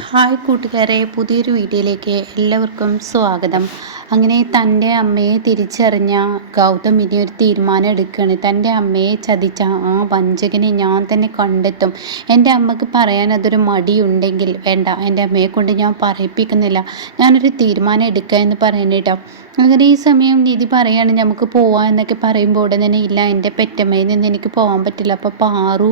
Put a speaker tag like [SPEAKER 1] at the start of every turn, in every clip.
[SPEAKER 1] Hi കൂട്ടുകാരെ പുതിയൊരു വീഡിയോയിലേക്ക് എല്ലാവർക്കും സ്വാഗതം. അങ്ങനെ തന്റെ അമ്മയെ തിരിച്ചറിഞ്ഞ ഗൗതം ഇനി ഒരു തീരുമാനം എടുക്കുകയാണ്. തന്റെ അമ്മയെ ചതിച്ച ആ വഞ്ചകനെ ഞാൻ തന്നെ കണ്ടെത്തും. എന്റെ അമ്മയ്ക്ക് പറയാൻ അതൊരു മടിയുണ്ടെങ്കിൽ വേണ്ട. എന്റെ അമ്മയെ കൊണ്ട് ഞാൻ പറയിപ്പിക്കുന്നില്ല. ഞാനൊരു തീരുമാനം എടുക്കുക എന്ന് പറയുന്നത് അങ്ങനെ ഈ സമയം നിധി പറയാണ് നമുക്ക് പോവാം എന്നൊക്കെ പറയുമ്പോൾ ഉടനെ തന്നെ ഇല്ല എന്റെ പെറ്റമ്മയിൽ നിന്ന് എനിക്ക് പോകാൻ പറ്റില്ല. അപ്പോൾ പാറു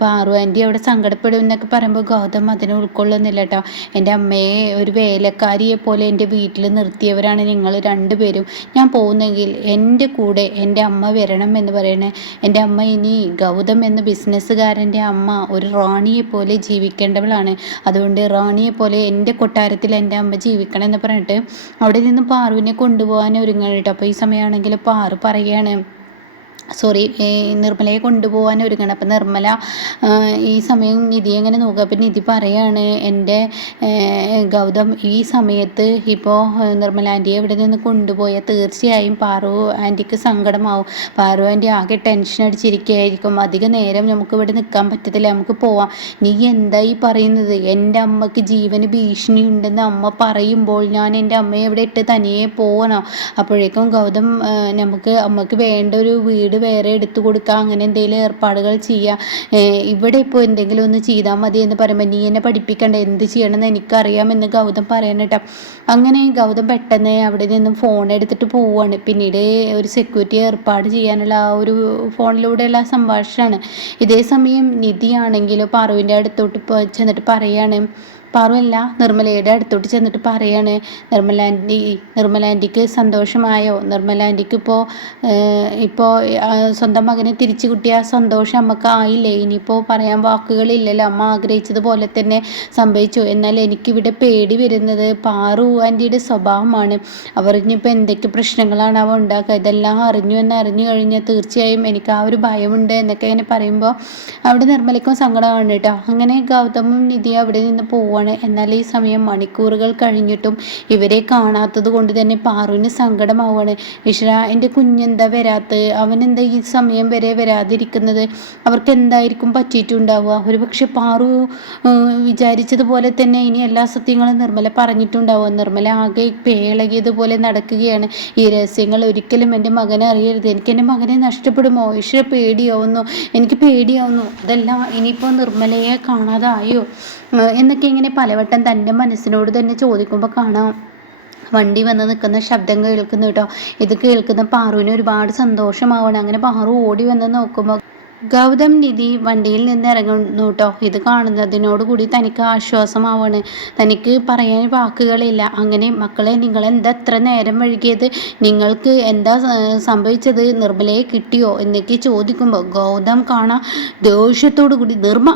[SPEAKER 1] പാറു ആന്റി അവിടെ സങ്കടപ്പെടും എന്നൊക്കെ പറയുമ്പോൾ ഗൗതം അതിനെ ഉൾക്കൊള്ളുന്നില്ല കേട്ടോ എന്റെ അമ്മയെ ഒരു വേലക്കാരിയെ പോലെ എന്റെ വീട്ടിൽ നിർത്തിയവരാണ് നിങ്ങൾ രണ്ടുപേരും. ഞാൻ പോകുന്നെങ്കിൽ എന്റെ കൂടെ എന്റെ അമ്മ വരണം എന്ന് പറയണേ. എന്റെ അമ്മ ഇനി ഗൗതം എന്ന ബിസിനസ്സുകാരന്റെ അമ്മ ഒരു റാണിയെ പോലെ ജീവിക്കേണ്ടവളാണ്. അതുകൊണ്ട് റാണിയെ പോലെ എന്റെ കൊട്ടാരത്തിൽ എന്റെ അമ്മ ജീവിക്കണം എന്ന് പറഞ്ഞിട്ട് അവിടെ നിന്ന് പാറുവിനെ കൊണ്ടുപോകാൻ ഒരുങ്ങണം അപ്പോൾ ഈ സമയമാണെങ്കിൽ പാറു പറയുകയാണ് സോറി നിർമ്മലയെ കൊണ്ടുപോകാൻ ഒരുങ്ങണം. അപ്പം നിർമ്മല ഈ സമയം നിധി എങ്ങനെ നോക്കുക? അപ്പം നിധി പറയാണ് എന്റെ ഗൗതം ഈ സമയത്ത് ഇപ്പോൾ നിർമ്മല ആന്റിയെ ഇവിടെ നിന്ന് കൊണ്ടുപോയാൽ തീർച്ചയായും പാറു ആന്റിക്ക് സങ്കടമാവും. പാറു ആന്റി ആകെ ടെൻഷൻ അടിച്ചിരിക്കുകയായിരിക്കും. അധിക നേരം നമുക്ക് ഇവിടെ നിൽക്കാൻ പറ്റത്തില്ല. നമുക്ക് പോവാം. നീ എന്തായി പറയുന്നത്? എന്റെ അമ്മയ്ക്ക് ജീവന് ഭീഷണി ഉണ്ടെന്ന് അമ്മ പറയുമ്പോൾ ഞാൻ എന്റെ അമ്മയെ ഇവിടെ ഇട്ട് തനിയെ പോകണം അപ്പോഴേക്കും ഗൗതം നമുക്ക് അമ്മയ്ക്ക് വേണ്ട ഒരു വീട് വേറെ എടുത്തു കൊടുക്കുക അങ്ങനെ എന്തെങ്കിലും ഏർപ്പാടുകൾ ചെയ്യുക ഇവിടെ ഇപ്പോൾ എന്തെങ്കിലും ഒന്ന് ചെയ്താൽ മതി എന്ന് പറയുമ്പോൾ നീ എന്നെ പഠിപ്പിക്കണ്ട എന്ത് ചെയ്യണമെന്ന് എനിക്കറിയാമെന്ന് ഗൗതം പറയണം കേട്ടോ. അങ്ങനെ ഗൗതം പെട്ടെന്ന് അവിടെ നിന്നും ഫോൺ എടുത്തിട്ട് പോവുകയാണ് പിന്നീട് ഒരു സെക്യൂരിറ്റി ഏർപ്പാട് ചെയ്യാനുള്ള ആ ഒരു ഫോണിലൂടെയുള്ള സംഭാഷണമാണ്. ഇതേ സമയം നിധിയാണെങ്കിലും പാറുവിന്റെ അടുത്തോട്ട് ചെന്നിട്ട് പറയാണ് പാറുവല്ല നിർമ്മലയുടെ അടുത്തോട്ട് ചെന്നിട്ട് പറയാണ് നിർമ്മല ആന്റി നിർമ്മല ആന്റിക്ക് സന്തോഷമായോ നിർമ്മല ആന്റിക്ക് ഇപ്പോൾ ഇപ്പോൾ സ്വന്തം മകനെ തിരിച്ചു കിട്ടിയ സന്തോഷം നമുക്ക് ആയില്ലേ? ഇനിയിപ്പോൾ പറയാൻ വാക്കുകളില്ലല്ലോ. അമ്മ ആഗ്രഹിച്ചതുപോലെ തന്നെ സംഭവിച്ചു. എന്നാൽ എനിക്കിവിടെ പേടി വരുന്നത് പാറു ആന്റിയുടെ സ്വഭാവമാണ്. അവർ ഇനിയിപ്പോൾ എന്തൊക്കെ പ്രശ്നങ്ങളാണ് അവ ഉണ്ടാക്കുക? ഇതെല്ലാം അറിഞ്ഞു എന്ന് അറിഞ്ഞു കഴിഞ്ഞാൽ തീർച്ചയായും എനിക്ക് ആ ഒരു ഭയമുണ്ട് എന്നൊക്കെ ഇങ്ങനെ പറയുമ്പോൾ അവിടെ നിർമ്മലയ്ക്കും സങ്കടമാണ് കേട്ടോ. അങ്ങനെ ഗൗതമും നിധി അവിടെ നിന്ന് പോവാണ്. പോവാണ് എന്നാൽ ഈ സമയം മണിക്കൂറുകൾ കഴിഞ്ഞിട്ടും ഇവരെ കാണാത്തത് കൊണ്ട് തന്നെ പാറുവിന് സങ്കടമാവാണ് ഈശ്വര എന്റെ കുഞ്ഞെന്താ വരാത്തത്? അവനെന്താ ഈ സമയം വരെ വരാതിരിക്കുന്നത്? അവർക്ക് എന്തായിരിക്കും പറ്റിയിട്ടുണ്ടാവുക? ഒരു പക്ഷെ പാറു വിചാരിച്ചതുപോലെ തന്നെ ഇനി എല്ലാ സത്യങ്ങളും നിർമ്മല പറഞ്ഞിട്ടുണ്ടാവുക. നിർമ്മല ആകെ പേളകിയതുപോലെ നടക്കുകയാണ്. ഈ രഹസ്യങ്ങൾ ഒരിക്കലും എന്റെ മകനെ അറിയരുത്. എനിക്ക് എന്റെ മകനെ നഷ്ടപ്പെടുമോ? ഈശ്വര പേടിയാവുന്നു. എനിക്ക് പേടിയാവുന്നു. അതെല്ലാം ഇനിയിപ്പോൾ നിർമ്മലയെ കാണാതായോ? എന്നൊക്കെ ഇങ്ങനെ പലവട്ടം തന്റെ മനസ്സിനോട് തന്നെ ചോദിക്കുമ്പോൾ കാണാം. വണ്ടി വന്ന് നിൽക്കുന്ന ശബ്ദം കേൾക്കുന്നു കേട്ടോ. ഇത് കേൾക്കുന്ന പാറുവിന് ഒരുപാട് സന്തോഷമാവണം. അങ്ങനെ പാറു ഓടി വന്ന് നോക്കുമ്പോൾ ഗൗതം നിധി വണ്ടിയിൽ നിന്ന് ഇറങ്ങുന്നു കേട്ടോ. ഇത് കാണുന്നതിനോട് കൂടി തനിക്ക് ആശ്വാസമാവാണ്. തനിക്ക് പറയാൻ വാക്കുകളില്ല. അങ്ങനെ മക്കളെ നിങ്ങൾ എന്താ എത്ര നേരം വഴുകിയത് നിങ്ങൾക്ക് എന്താ സംഭവിച്ചത്? നിർമ്മലയെ കിട്ടിയോ? എന്നൊക്കെ ചോദിക്കുമ്പോൾ ഗൗതം കാണാൻ ദേഷ്യത്തോടു കൂടി നിർമ്മ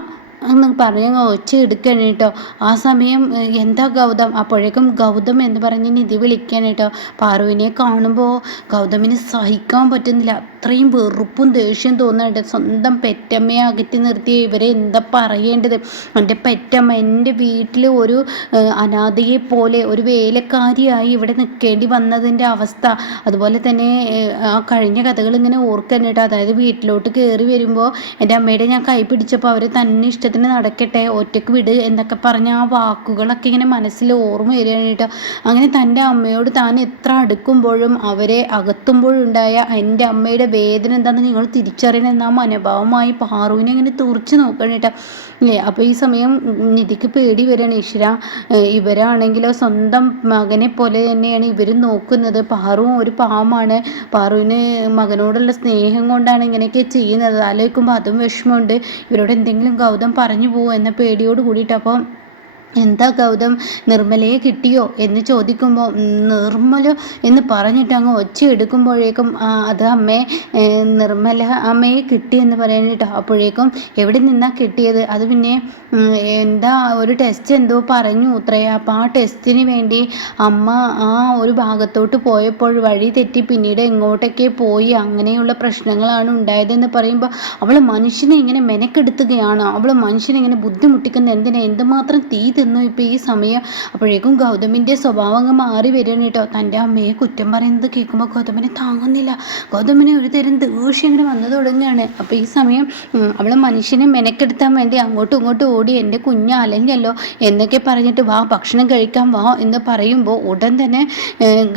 [SPEAKER 1] എന്ന് പറഞ്ഞ് ഒച്ച എടുക്കണം കേട്ടോ. ആ സമയം എന്താ ഗൗതം? അപ്പോഴേക്കും ഗൗതം എന്ന് പറഞ്ഞ് നിധി വിളിക്കാൻ കേട്ടോ. പാറുവിനെ കാണുമ്പോൾ ഗൗതമിന് സഹിക്കാൻ പറ്റുന്നില്ല. അത്രയും വെറുപ്പും ദേഷ്യം തോന്നുന്നുണ്ട് സ്വന്തം പെറ്റമ്മയെ അകറ്റി നിർത്തി ഇവരെ എന്താ പറയേണ്ടത്? എന്റെ പെറ്റമ്മ എന്റെ വീട്ടിൽ ഒരു അനാഥയെ പോലെ ഒരു വേലക്കാരിയായി ഇവിടെ നിൽക്കേണ്ടി വന്നതിന്റെ അവസ്ഥ. അതുപോലെ തന്നെ ആ കഴിഞ്ഞ കഥകൾ ഇങ്ങനെ ഓർക്കാൻ കേട്ടോ. അതായത് വീട്ടിലോട്ട് കയറി വരുമ്പോൾ എന്റെ അമ്മയുടെ ഞാൻ കൈ പിടിച്ചപ്പോൾ അവർ തന്നെ ഇഷ്ടത്തിന് ഇഷ്ടത്തിന് നടക്കട്ടെ ഒറ്റയ്ക്ക് വിട് എന്നൊക്കെ പറഞ്ഞ ആ വാക്കുകളൊക്കെ ഇങ്ങനെ മനസ്സിൽ ഓർമ്മ വരികയാണ് അങ്ങനെ തന്റെ അമ്മയോട് താൻ എത്ര അടുക്കുമ്പോഴും അവരെ അകത്തുമ്പോഴുണ്ടായ എന്റെ അമ്മയുടെ വേദന എന്താണെന്ന് നിങ്ങൾ തിരിച്ചറിയണം എന്ന മനോഭാവമായി പാറുവിനെ ഇങ്ങനെ തുറച്ച് നോക്കണം കേട്ടോ. അല്ലേ അപ്പോൾ ഈ സമയം നിധിക്ക് പേടി വരികയാണ് ഈശ്വര. ഇവരാണെങ്കിലോ സ്വന്തം മകനെ പോലെ തന്നെയാണ് ഇവർ നോക്കുന്നത്. പാറുവും ഒരു പാവമാണ്. പാറുവിന് മകനോടുള്ള സ്നേഹം കൊണ്ടാണ് ഇങ്ങനെയൊക്കെ ചെയ്യുന്നത്. ആലോചിക്കുമ്പോൾ അതും വിഷമമുണ്ട്. ഇവരോട് എന്തെങ്കിലും ഗൗതം പറഞ്ഞു പോകും എന്ന പേടിയോട് കൂടിയിട്ട് അപ്പോൾ എന്താ ഗൗതം? നിർമ്മലയെ കിട്ടിയോ? എന്ന് ചോദിക്കുമ്പോൾ നിർമ്മല എന്ന് പറഞ്ഞിട്ട് അങ്ങ് ഒച്ച എടുക്കുമ്പോഴേക്കും അത് അമ്മയെ നിർമ്മല അമ്മയെ കിട്ടി എന്ന് പറയാനിട്ടോ അപ്പോഴേക്കും എവിടെ നിന്നാ കിട്ടിയത്? അത് പിന്നെ എന്താ ഒരു ടെസ്റ്റ് എന്തോ പറഞ്ഞു ഉത്രയ അപ്പം ആ ടെസ്റ്റിന് വേണ്ടി അമ്മ ആ ഒരു ഭാഗത്തോട്ട് പോയപ്പോൾ വഴി തെറ്റി പിന്നീട് എങ്ങോട്ടൊക്കെ പോയി? അങ്ങനെയുള്ള പ്രശ്നങ്ങളാണ് ഉണ്ടായതെന്ന് പറയുമ്പോൾ അവൾ മനുഷ്യനെ ഇങ്ങനെ മെനക്കെടുത്തുകയാണ്. അവൾ മനുഷ്യനെ ഇങ്ങനെ ബുദ്ധിമുട്ടിക്കുന്ന എന്തിനാ? എന്തുമാത്രം തീ തിന്നു ഇപ്പോൾ ഈ സമയം അപ്പോഴേക്കും ഗൗതമിന്റെ സ്വഭാവം അങ്ങ് മാറി വരികയാണ് കേട്ടോ. തന്റെ അമ്മയെ കുറ്റം പറയുന്നത് കേൾക്കുമ്പോൾ ഗൗതമിനെ താങ്ങുന്നില്ല. ഗൗതമിനെ ഒരു തരം ദേഷ്യം ഇങ്ങനെ വന്നു തുടങ്ങുകയാണ്. അപ്പോൾ ഈ സമയം അവൾ മനുഷ്യനെ മെനക്കെടുത്താൻ വേണ്ടി അങ്ങോട്ടും ഇങ്ങോട്ടും ഓടി എന്റെ കുഞ്ഞ് അലഞ്ഞല്ലോ എന്നൊക്കെ പറഞ്ഞിട്ട് വാ ഭക്ഷണം കഴിക്കാൻ വാ എന്ന് പറയുമ്പോൾ ഉടൻ തന്നെ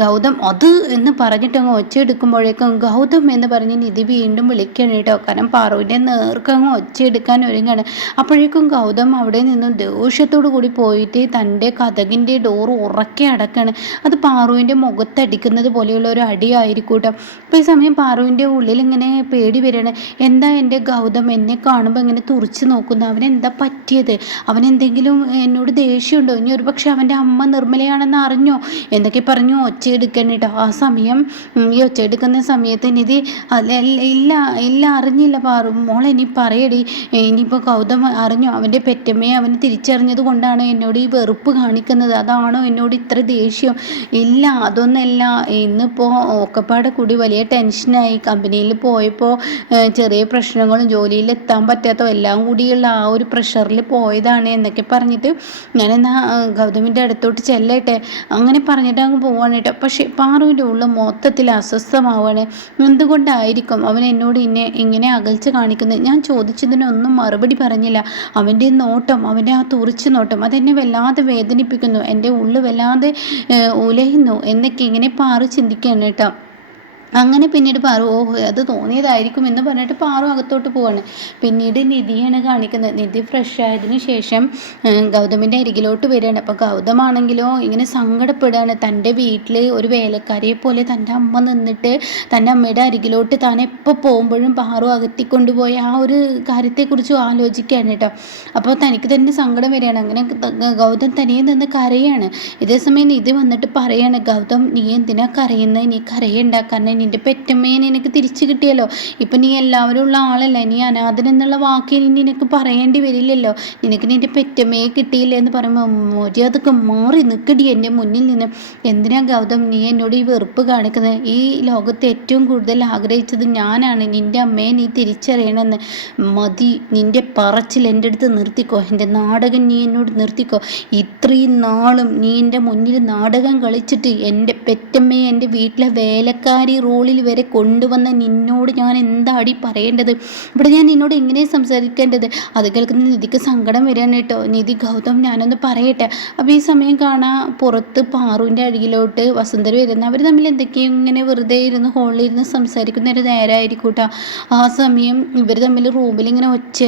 [SPEAKER 1] ഗൗതം അത് എന്ന് പറഞ്ഞിട്ട് അങ്ങ് ഒച്ചയെടുക്കുമ്പോഴേക്കും ഗൗതം എന്ന് പറഞ്ഞ് നിധി വീണ്ടും വിളിക്കുകയാണ് കേട്ടോ. കാരണം പാറുവിന്റെ നേർക്കങ്ങ് ഒച്ചയെടുക്കാൻ ഒരുങ്ങാണ്. അപ്പോഴേക്കും ഗൗതം അവിടെ നിന്നും ദേഷ്യത്തോടു കൂടി പോയിട്ട് തന്റെ കഥകിന്റെ ഡോർ ഉറക്കെ അടക്കാണ്. അത് പാറുവിന്റെ മുഖത്തടിക്കുന്നത് പോലെയുള്ള ഒരു അടിയായിരിക്കും കേട്ടോ അപ്പോൾ ഈ സമയം പാറുവിന്റെ ഉള്ളിൽ ഇങ്ങനെ പേടി വരികയാണ്. എന്താ എന്റെ ഗൗതം എന്നെ കാണുമ്പോൾ ഇങ്ങനെ തുറച്ച് നോക്കുന്നു? അവനെന്താ പറ്റിയത്? അവനെന്തെങ്കിലും എന്നോട് ദേഷ്യമുണ്ടോ? ഇനി ഒരു പക്ഷേ അവന്റെ അമ്മ നിർമ്മലയാണെന്ന് അറിഞ്ഞോ? എന്നൊക്കെ പറഞ്ഞു ഒച്ചയെടുക്കണം കേട്ടോ. ആ സമയം ഈ ഒച്ചയെടുക്കുന്ന സമയത്ത് നിധി ഇല്ല ഇല്ല അറിഞ്ഞില്ല പാറു. മോളെ ഇനി പറയടി. ഇനിയിപ്പോൾ ഗൗതം അറിഞ്ഞു? അവന്റെ പെറ്റമ്മയെ അവന് തിരിച്ചറിഞ്ഞത് കൊണ്ടാണ് എന്നോട് ഈ വെറുപ്പ് കാണിക്കുന്നത്? അതാണോ എന്നോട് ഇത്ര ദേഷ്യം? ഇല്ല അതൊന്നല്ല. ഇന്നിപ്പോൾ ഒക്കെപ്പാടെ കൂടി വലിയ ടെൻഷനായി കമ്പനിയിൽ പോയപ്പോൾ ചെറിയ പ്രശ്നങ്ങളും ജോലിയിൽ എത്താൻ പറ്റാത്തോ എല്ലാം കൂടിയുള്ള ആ ഒരു പ്രഷറിൽ പോയതാണ് എന്നൊക്കെ പറഞ്ഞിട്ട് ഞാനെന്നാ ഗൗതമിന്റെ അടുത്തോട്ട് ചെല്ലട്ടെ? അങ്ങനെ പറഞ്ഞിട്ട് അങ്ങ് പോവാണ് കേട്ടോ. പക്ഷേ പാറുവിന്റെ ഉള്ളിൽ മൊത്തത്തിൽ അസ്വസ്ഥമാവാണ്. എന്തുകൊണ്ടായിരിക്കും അവൻ എന്നോട് ഇന്നെ ഇങ്ങനെ അകൽച്ച കാണിക്കുന്നത്? ഞാൻ ചോദിച്ചതിനൊന്നും മറുപടി പറഞ്ഞില്ല. അവന്റെ നോട്ടം അവന്റെ ആ തുറിച്ച് നോട്ടം അതെന്നെ വല്ലാതെ വേദനിപ്പിക്കുന്നു. എന്റെ ഉള്ളു വല്ലാതെ ഉലയുന്നു. എന്നൊക്കെ ഇങ്ങനെ പാറി ചിന്തിക്കുകയാണ് കേട്ടോ. അങ്ങനെ പിന്നീട് പാറു ഓ അത് തോന്നിയതായിരിക്കും എന്ന് പറഞ്ഞിട്ട് പാറു അകത്തോട്ട് പോവാണ്. പിന്നീട് നിധിയാണ് കാണിക്കുന്നത്. നിധി ഫ്രഷ് ആയതിനു ശേഷം ഗൗതമിന്റെ അരികിലോട്ട് വരികയാണ്. അപ്പോൾ ഗൗതമാണെങ്കിലോ ഇങ്ങനെ സങ്കടപ്പെടുകയാണ്. തന്റെ വീട്ടിൽ ഒരു വേലക്കാരിയെ പോലെ തന്റെ അമ്മ നിന്നിട്ട് തന്റെ അമ്മയുടെ അരികിലോട്ട് താൻ എപ്പോൾ പോകുമ്പോഴും പാറു അകത്തിക്കൊണ്ടുപോയ ആ ഒരു കാര്യത്തെക്കുറിച്ച് ആലോചിക്കുകയാണ് കേട്ടോ. അപ്പോൾ തനിക്ക് തന്നെ സങ്കടം വരികയാണ്. അങ്ങനെ ഗൗതം തനിയെ നിന്ന് കരയാണ്. ഇതേസമയം നിധി വന്നിട്ട് പറയാണ് ഗൗതം നീ എന്തിനാ കരയുന്നത് നീ കരയണ്ട. കാരണം നിന്റെ പെറ്റമ്മയെ നിനക്ക് തിരിച്ചു കിട്ടിയല്ലോ. ഇപ്പം നീ എല്ലാവരും ഉള്ള ആളല്ല? നീ അനാഥൻ എന്നുള്ള വാക്ക് നിനക്ക് പറയേണ്ടി വരില്ലല്ലോ. നിനക്ക് നിന്റെ പെറ്റമ്മയെ കിട്ടിയില്ല എന്ന് പറയുമ്പോൾ മര്യാദയ്ക്ക് മാറി നിൽക്കടി എന്റെ മുന്നിൽ നിന്ന്. എന്തിനാ ഗൗതം നീ എന്നോട് ഈ വെറുപ്പ് കാണിക്കുന്നത് ഈ ലോകത്ത് ഏറ്റവും കൂടുതൽ ആഗ്രഹിച്ചത് ഞാനാണ്. നിന്റെ അമ്മയെ നീ തിരിച്ചറിയണമെന്ന്. മതി നിന്റെ പറച്ചിൽ എന്റെ അടുത്ത് നിർത്തിക്കോ. എന്റെ നാടകം നീ എന്നോട് നിർത്തിക്കോ. ഇത്രയും നാളും നീ എന്റെ മുന്നിൽ നാടകം കളിച്ചിട്ട് എന്റെ പെറ്റമ്മയെ എന്റെ വീട്ടിലെ വേലക്കാരി റോളിൽ വരെ കൊണ്ടുവന്ന നിന്നോട് ഞാൻ എന്താടി പറയേണ്ടത്? ഇവിടെ ഞാൻ നിന്നോട് എങ്ങനെ സംസാരിക്കേണ്ടത്? അത് കേൾക്കുന്ന നിധിക്ക് സങ്കടം വരികയാണ് കേട്ടോ. നിധി ഗൗതം ഞാനൊന്ന് പറയട്ടെ. അപ്പോൾ ഈ സമയം കാണാൻ പുറത്ത് പാറുവിന്റെ അഴകിലോട്ട് വസുന്ധര വരുന്ന അവർ തമ്മിൽ എന്തൊക്കെയും ഇങ്ങനെ വെറുതെ ഇരുന്ന് ഹോളിൽ ഇരുന്ന് സംസാരിക്കുന്ന ഒരു നേരമായിരിക്കും ആ സമയം ഇവർ തമ്മിൽ റൂമിൽ ഇങ്ങനെ ഒച്ച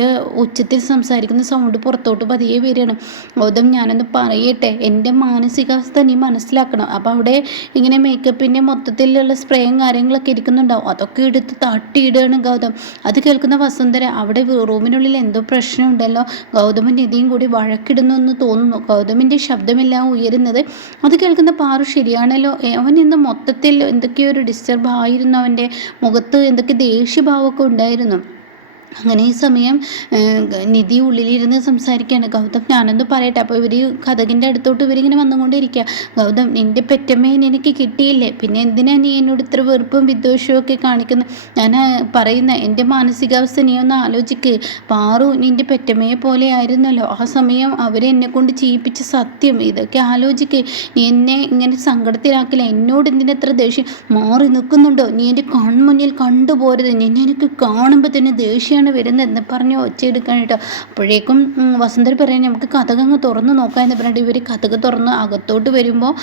[SPEAKER 1] ഉച്ചത്തിൽ സംസാരിക്കുന്ന സൗണ്ട് പുറത്തോട്ട് പതിയെ വരികയാണ്. ഗൗതം ഞാനൊന്ന് പറയട്ടെ. എന്റെ മാനസികാവസ്ഥ നീ മനസ്സിലാക്കണം. അപ്പോൾ അവിടെ ഇങ്ങനെ മേക്കപ്പിന്റെ മൊത്തത്തിലുള്ള സ്പ്രേയും കാര്യങ്ങളൊക്കെ ഇരിക്കുന്നുണ്ടാവും. അതൊക്കെ എടുത്ത് തട്ടിയിടുകയാണ് ഗൗതം. അത് കേൾക്കുന്ന വസുന്ധര അവിടെ റൂമിനുള്ളിൽ എന്തോ പ്രശ്നമുണ്ടല്ലോ. ഗൗതമൻ നിധിയും കൂടി വഴക്കിടുന്നു എന്ന് തോന്നുന്നു. ഗൗതമിന്റെ ശബ്ദമെല്ലാം ഉയരുന്നത്. അത് കേൾക്കുന്ന പാറു ശരിയാണല്ലോ. അവൻ ഇന്ന് മൊത്തത്തിൽ എന്തൊക്കെയോ ഒരു ഡിസ്റ്റർബ് ആയിരുന്നു. അവന്റെ മുഖത്ത് എന്തൊക്കെ ദേഷ്യഭാവമൊക്കെ ഉണ്ടായിരുന്നു. അങ്ങനെ ഈ സമയം നിധി ഉള്ളിലിരുന്ന് സംസാരിക്കുകയാണ് ഗൗതം ഞാനൊന്ന് പറയട്ടെ. അപ്പോൾ ഇവർ കഥകിന്റെ അടുത്തോട്ട് ഇവരിങ്ങനെ വന്നുകൊണ്ടിരിക്കുക ഗൗതം നിന്റെ പെറ്റമ്മയെ എനിക്ക് കിട്ടിയില്ലേ? പിന്നെ എന്തിനാ നീ എന്നോട് ഇത്ര വെറുപ്പും വിദ്വേഷവും ഒക്കെ കാണിക്കുന്നത് ഞാൻ പറയുന്ന എന്റെ മാനസികാവസ്ഥ നീ ഒന്ന് ആലോചിക്ക്. പാറു നിന്റെ പെറ്റമ്മയെ പോലെ ആയിരുന്നല്ലോ. ആ സമയം അവരെന്നെ കൊണ്ട് ചെയ്യിപ്പിച്ച സത്യം. ഇതൊക്കെ ആലോചിക്ക്. നീ എന്നെ ഇങ്ങനെ സങ്കടത്തിലാക്കില്ല. എന്നോട് എന്തിനെത്ര ദേഷ്യം? മാറി നിൽക്കുന്നുണ്ടോ? നീ എന്റെ കൺമുന്നിൽ കണ്ടുപോരുത്. നിന്നെ എനിക്ക് കാണുമ്പോൾ തന്നെ ദേഷ്യം വരുന്നത് വരുന്നതെന്ന് പറഞ്ഞ് ഒച്ചയെടുക്കാൻ കേട്ടോ അപ്പോഴേക്കും വസന്തർ പറയാൻ നമുക്ക് കഥകങ്ങ് തുറന്ന് നോക്കാം എന്ന് പറഞ്ഞിട്ട് ഇവർ കഥക തുറന്ന് അകത്തോട്ട് വരുമ്പോൾ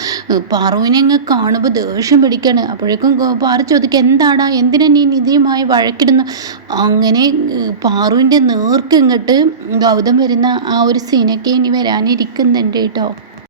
[SPEAKER 1] പാറുവിനെ അങ്ങ് കാണുമ്പോൾ ദേഷ്യം പിടിക്കാണ്. അപ്പോഴേക്കും പാറു ചോദിക്കുക എന്താടാ എന്തിനാ നീ നിധിയുമായി വഴക്കിടുന്നു? അങ്ങനെ പാറുവിന്റെ നേർക്ക് ഇങ്ങോട്ട് ഗൗതം വരുന്ന ആ ഒരു സീനൊക്കെ ഇനി വരാനിരിക്കുന്നുണ്ട് കേട്ടോ.